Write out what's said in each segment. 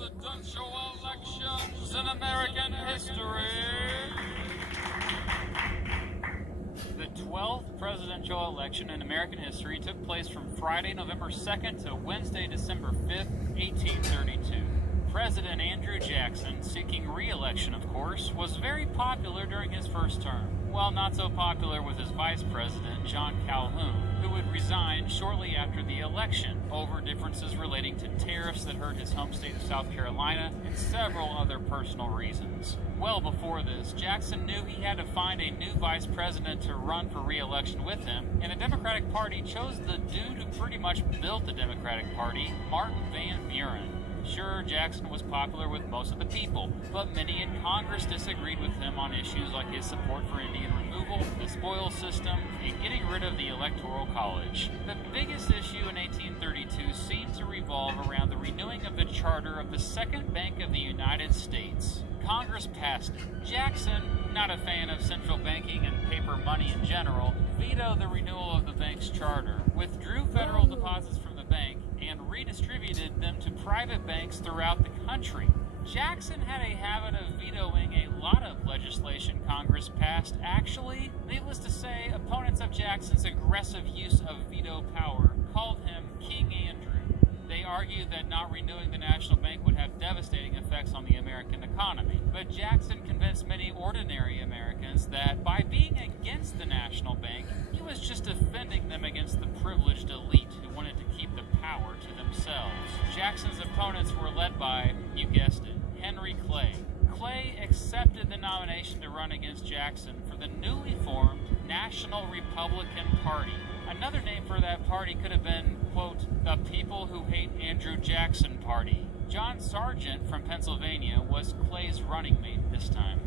presidential elections in American history. The 12th presidential election in American history took place from Friday, November 2nd to Wednesday, December 5th, 1832. President Andrew Jackson, seeking re-election of course, was very popular during his first term, while not so popular with his vice president, John Calhoun, who would resign shortly after the election over differences relating to tariffs that hurt his home state of South Carolina and several other personal reasons. Well before this, Jackson knew he had to find a new vice president to run for re-election with him, and the Democratic Party chose the dude who pretty much built the Democratic Party, Martin Van Buren. Sure, Jackson was popular with most of the people, but many in Congress disagreed with him on issues like his support for Indian removal, the spoils system, and getting rid of the Electoral College. The biggest issue in 1832 seemed to revolve around the renewing of the charter of the Second Bank of the United States. Congress passed it. Jackson, not a fan of central banking and paper money in general, vetoed the renewal of the bank's charter, withdrew federal deposits from the bank, and redistributed them to private banks throughout the country. Jackson had a habit of vetoing a lot of legislation Congress passed. Actually, needless to say, opponents of Jackson's aggressive use of veto power called him King Andrew. They argued that not renewing the national bank would have devastating effects on the American economy, but Jackson convinced many ordinary Americans that by being against the national bank, he was just defending them against the privileged elite who wanted to keep the power to themselves. Jackson's opponents were led by, you guessed it, Henry Clay. Clay accepted the nomination to run against Jackson for the newly formed National Republican Party. Another name for that party could have been, quote, the People Who Hate Andrew Jackson Party. John Sargent from Pennsylvania was Clay's running mate this time.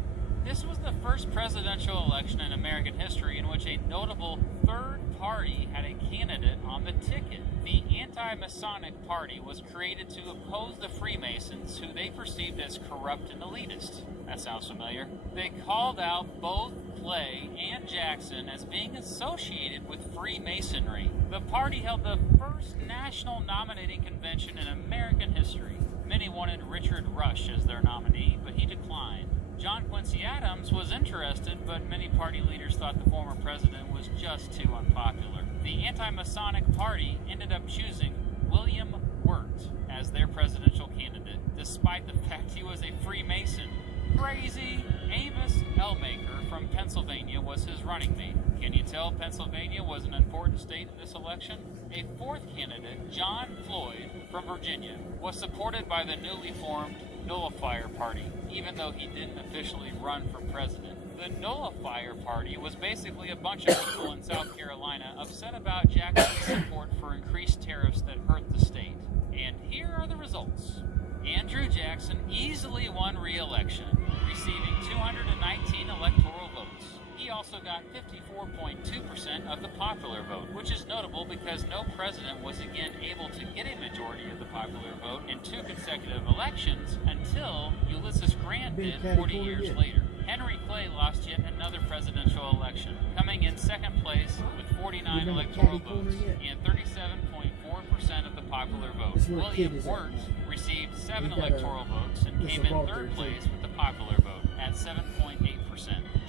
This was the first presidential election in American history in which a notable third party had a candidate on the ticket. The Anti-Masonic Party was created to oppose the Freemasons, who they perceived as corrupt and elitist. That sounds familiar. They called out both Clay and Jackson as being associated with Freemasonry. The party held the first national nominating convention in American history. Many wanted Richard Rush as their nominee, but he declined. John Quincy Adams was interested, but many party leaders thought the former president was just too unpopular. The Anti-Masonic Party ended up choosing William Wirt as their presidential candidate, despite the fact he was a Freemason. Crazy! Amos Elmaker from Pennsylvania was his running mate. Can you tell Pennsylvania was an important state in this election? A fourth candidate, John Floyd from Virginia, was supported by the newly formed Nullifier Party, even though he didn't officially run for president. The Nullifier Party was basically a bunch of people in South Carolina upset about Jackson's support for increased tariffs that hurt the state. And here are the results. Andrew Jackson easily won re-election, receiving 219 electoral votes. He also got 54.2% of the popular vote, which is notable because no president was again able to get a majority of the popular vote in 2 consecutive elections until Ulysses Grant did 40 years later. Henry Clay lost yet another presidential election, coming in second place with 49 electoral votes and 37.4% of the popular vote. William Wirt received 7 electoral votes and came in third place with the popular vote at 7.8%.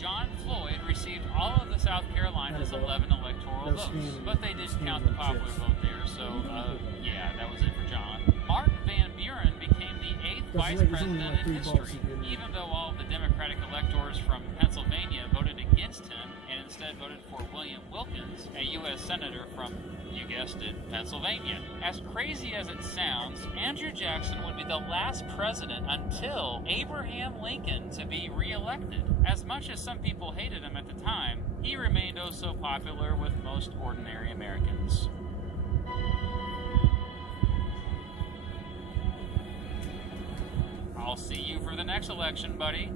John Floyd received all of the South Carolina's 11 electoral votes, but they didn't count the popular vote there, so yeah, that was it for John. Martin Van Buren became the 8th vice president in history, even though all of the Democratic electors from Pennsylvania voted against him and instead voted for William Wilkins, a U.S. senator from, you guessed it, Pennsylvania. As crazy as it sounds, Andrew Jackson would be the last president until Abraham Lincoln to be re-elected. As much as some people hated him at the time, he remained oh so popular with most ordinary Americans. I'll see you for the next election, buddy.